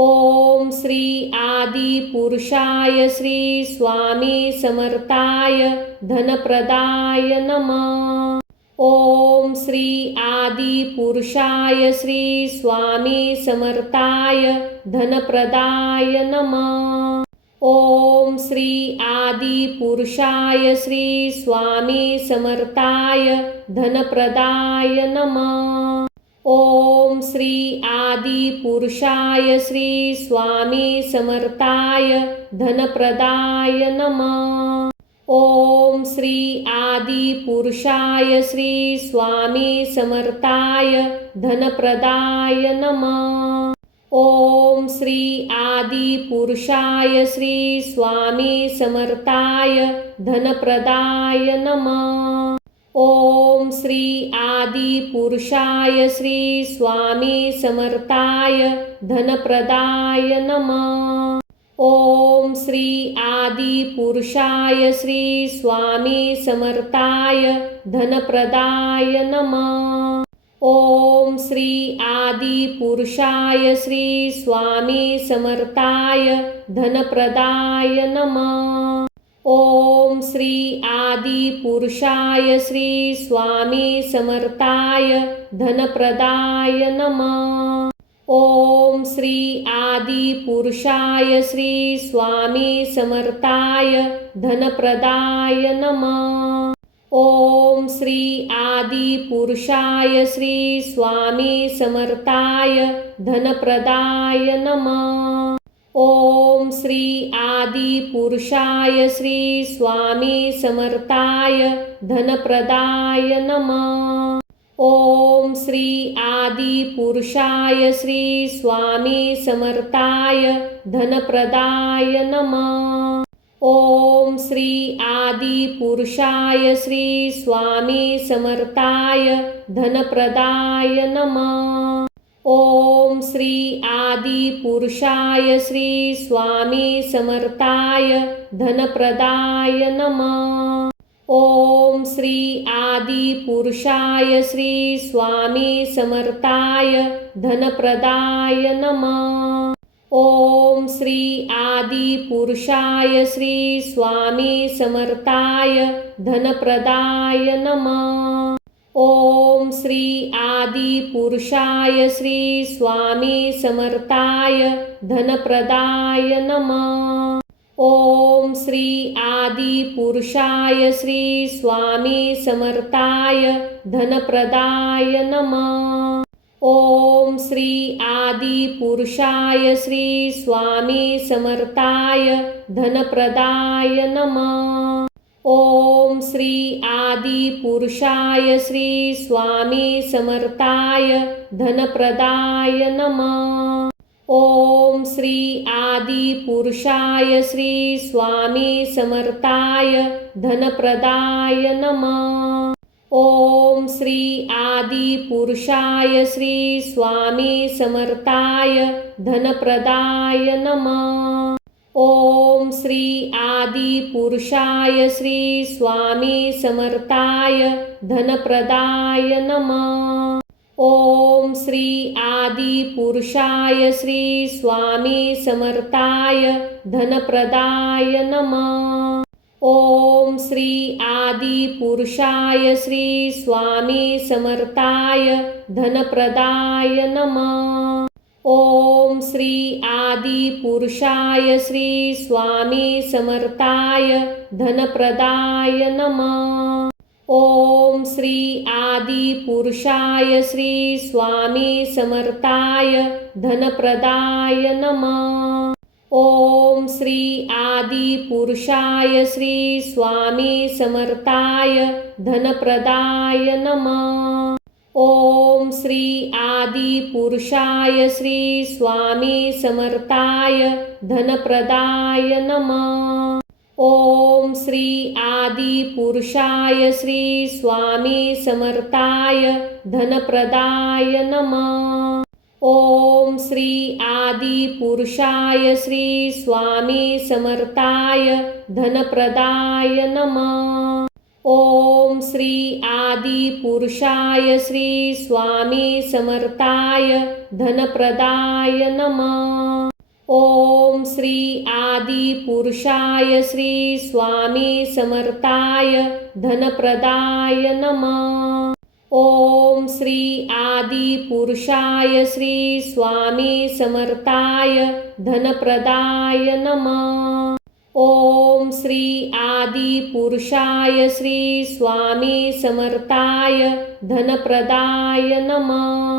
ओम श्री आदिपुरुषाय श्री स्वामी समर्थाय धनप्रदाय नमः। ओम श्री आदिपुरुषाय श्री स्वामी समर्थाय धनप्रदाय नमः। ओम श्री आदिपुरुषाय श्री स्वामी समर्थाय धनप्रदाय नमः। ओम श्री आदिपुरुषाय श्री स्वामी समर्थाय धनप्रदाय नमः। ओम श्री आदिपुरुषाय श्री स्वामी समर्थाय धनप्रदाय नमः। ओम श्री आदिपुरुषाय श्री स्वामी समर्थाय धनप्रदाय नमः। ओम श्री आदिपुरुषाय श्री स्वामी समर्थाय धनप्रदाय नमः। ओम श्री आदिपुरुषाय श्री स्वामी समर्थाय धनप्रदाय नमः। ओम श्री आदिपुरुषाय श्री स्वामी समर्थाय धनप्रदाय नमः। ओम श्री आदिपुरुषाय श्री स्वामी समर्थाय धनप्रदाय नमः। ओम श्री आदिपुरुषाय श्री स्वामी समर्थाय धनप्रदाय नमः। ओम श्री आदिपुरुषाय श्री स्वामी समर्थाय धनप्रदाय नमः। ओम श्री आदिपुरुषाय श्री स्वामी समर्थाय धनप्रदाय नमः। ओम श्री आदिपुरुषाय श्री स्वामी समर्थाय धनप्रदाय नमः। ओम श्री आदिपुरुषाय श्री स्वामी समर्थाय धनप्रदाय नमः। ओम श्री आदिपुरुषाय श्री स्वामी समर्थाय धनप्रदाय नमः। ओम श्री आदिपुरुषाय श्री स्वामी समर्थाय धनप्रदाय नमः। ओम श्री आदिपुरुषाय श्री स्वामी समर्थाय धनप्रदाय नमः। ओम श्री आदिपुरुषाय श्री स्वामी समर्थाय धनप्रदाय नमः। ओम श्री आदिपुरुषाय श्री स्वामी समर्थाय धनप्रदाय नमः। ओम श्री आदिपुरुषाय श्री स्वामी समर्थाय धनप्रदाय नमः। ओम श्री आदिपुरुषाय श्री स्वामी समर्थाय धनप्रदाय नमः। ओम श्री आदि पुरुषाय श्री स्वामी समर्थाय धनप्रदाय नमः। ओम श्री आदि पुरुषाय श्री स्वामी समर्थाय धनप्रदाय नमः। ओम श्री आदि पुरुषाय श्री स्वामी समर्थाय धनप्रदाय नमः। ओम श्री आदि पुरुषाय श्री स्वामी समर्थाय धनप्रदाय नमः। ओम श्री आदि पुरुषाय श्री स्वामी समर्थाय धनप्रदाय नमः। ओम श्री आदि पुरुषाय श्री स्वामी समर्थाय धनप्रदाय नमः। ओम श्री आदि पुरुषाय श्री स्वामी समर्थाय धनप्रदाय नमः। ओम श्री आदि पुरुषाय श्री स्वामी समर्थाय धनप्रदाय नमः। ओम श्री आदि पुरुषाय श्री स्वामी समर्थाय धनप्रदाय नमः। ओम श्री आदि पुरुषाय श्री स्वामी समर्थाय धनप्रदाय नमः। ओम श्री आदि पुरुषाय श्री स्वामी समर्थाय धनप्रदाय नमः। ओम श्री आदि पुरुषाय श्री स्वामी समर्थाय धनप्रदाय नमः। ओम श्री आदि पुरुषाय श्री स्वामी समर्थाय धनप्रदाय नमः। ओम श्री आदि पुरुषाय श्री स्वामी समर्थाय धनप्रदाय नमः। ओम श्री आदि पुरुषाय श्री स्वामी समर्थाय धनप्रदाय नमः।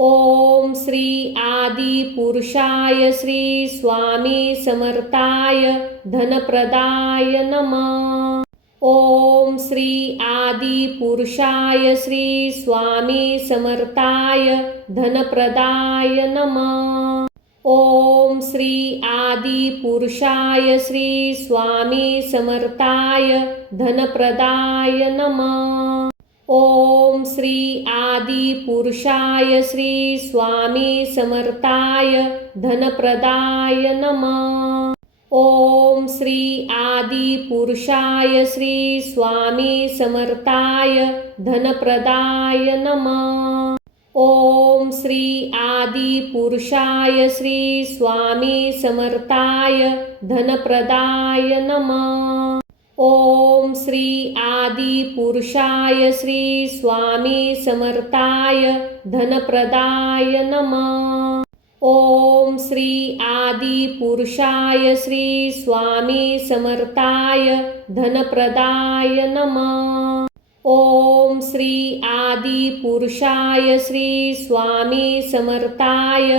ओम श्री आदि पुरुषाय श्री स्वामी समर्थाय धनप्रदाय नमः। ओम श्री आदि पुरुषाय श्री स्वामी समर्थाय धनप्रदाय नमः। ओम श्री आदि पुरुषाय श्री स्वामी समर्थाय धनप्रदाय नमः। ओम श्री आदि पुरुषाय श्री स्वामी समर्थाय धनप्रदाय नमः। ओम श्री आदि पुरुषाय श्री स्वामी समर्थाय धनप्रदाय नमः। ओम श्री आदि पुरुषाय श्री स्वामी समर्थाय धनप्रदाय नमः। ओम श्री आदि पुरुषाय श्री स्वामी समर्थाय धनप्रदाय नमः। ओम श्री आदि पुरुषाय श्री स्वामी समर्थाय धनप्रदाय नमः। ओम श्री आदि पुरुषाय श्री स्वामी समर्थाय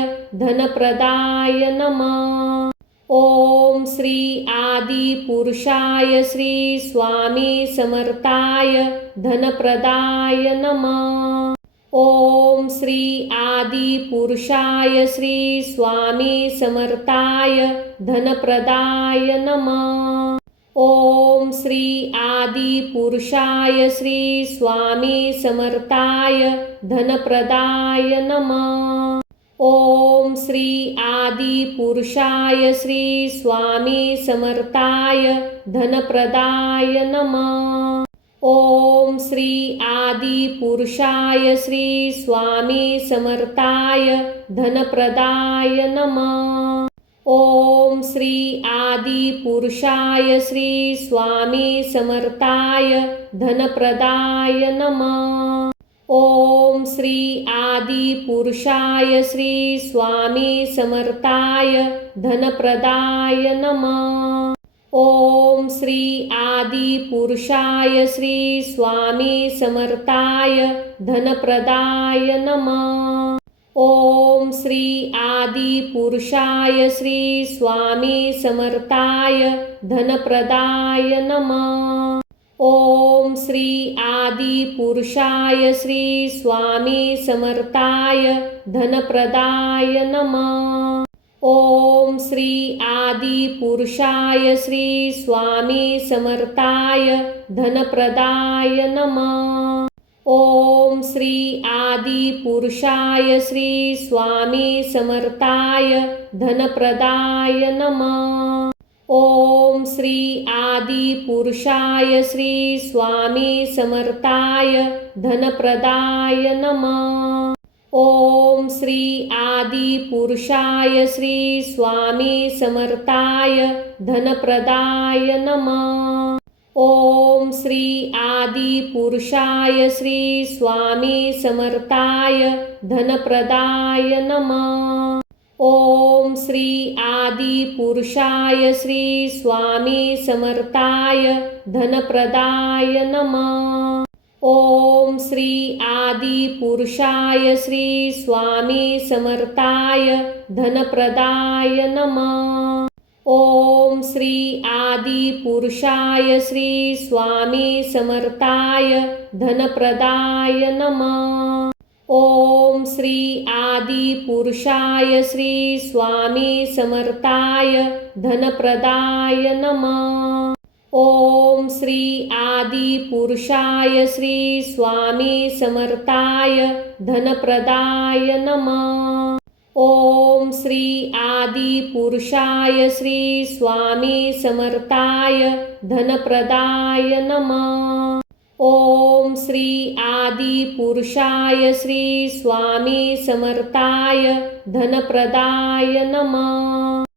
धनप्रदाय नमः। ओम श्री आदि पुरुषाय श्री स्वामी समर्थाय धनप्रदाय नमः। ओम श्री आदि पुरुषाय श्री स्वामी समर्थाय धनप्रदाय नमः। ओम श्री आदि पुरुषाय श्री स्वामी समर्थाय धनप्रदाय नमः। ओम श्री आदि पुरुषाय श्री स्वामी समर्थाय धनप्रदाय नमः। ओम श्री आदि पुरुषाय श्री स्वामी समर्थाय धनप्रदाय नमः। ओम श्री आदि पुरुषाय श्री स्वामी समर्थाय धनप्रदाय नमः। ओम श्री आदि पुरुषाय श्री स्वामी समर्थाय धनप्रदाय नमः। ओम श्री आदि पुरुषाय श्री स्वामी समर्थाय धनप्रदाय नमः। ओम श्री आदि पुरुषाय श्री स्वामी समर्थाय धनप्रदाय नमः। ओम श्री आदि पुरुषाय श्री स्वामी समर्थाय धनप्रदाय नमः। ओम श्री आदि पुरुषाय श्री स्वामी समर्थाय धनप्रदाय नमः। ओम श्री आदि पुरुषाय श्री स्वामी समर्थाय धनप्रदाय नमः। ओम श्री आदि पुरुषाय श्री स्वामी समर्थाय धनप्रदाय नमः। ओम श्री आदि पुरुषाय श्री स्वामी समर्थाय धनप्रदाय नमः। ओम श्री आदि पुरुषाय श्री स्वामी समर्थाय धनप्रदाय नमः। ओम श्री आदि पुरुषाय श्री स्वामी समर्थाय धनप्रदाय नमः। ओम श्री आदि पुरुषाय श्री स्वामी समर्थाय धनप्रदाय नमः। ओम श्री आदि पुरुषाय श्री स्वामी समर्थाय धनप्रदाय नमः। ओम श्री आदि पुरुषाय श्री स्वामी समर्थाय धनप्रदाय नमः। ओम श्री आदि पुरुषाय श्री स्वामी समर्थाय धनप्रदाय नमः। ओम श्री आदि पुरुषाय श्री स्वामी समर्थाय धनप्रदाय नमः। ओम श्री आदि पुरुषाय श्री स्वामी समर्थाय धनप्रदाय नमः।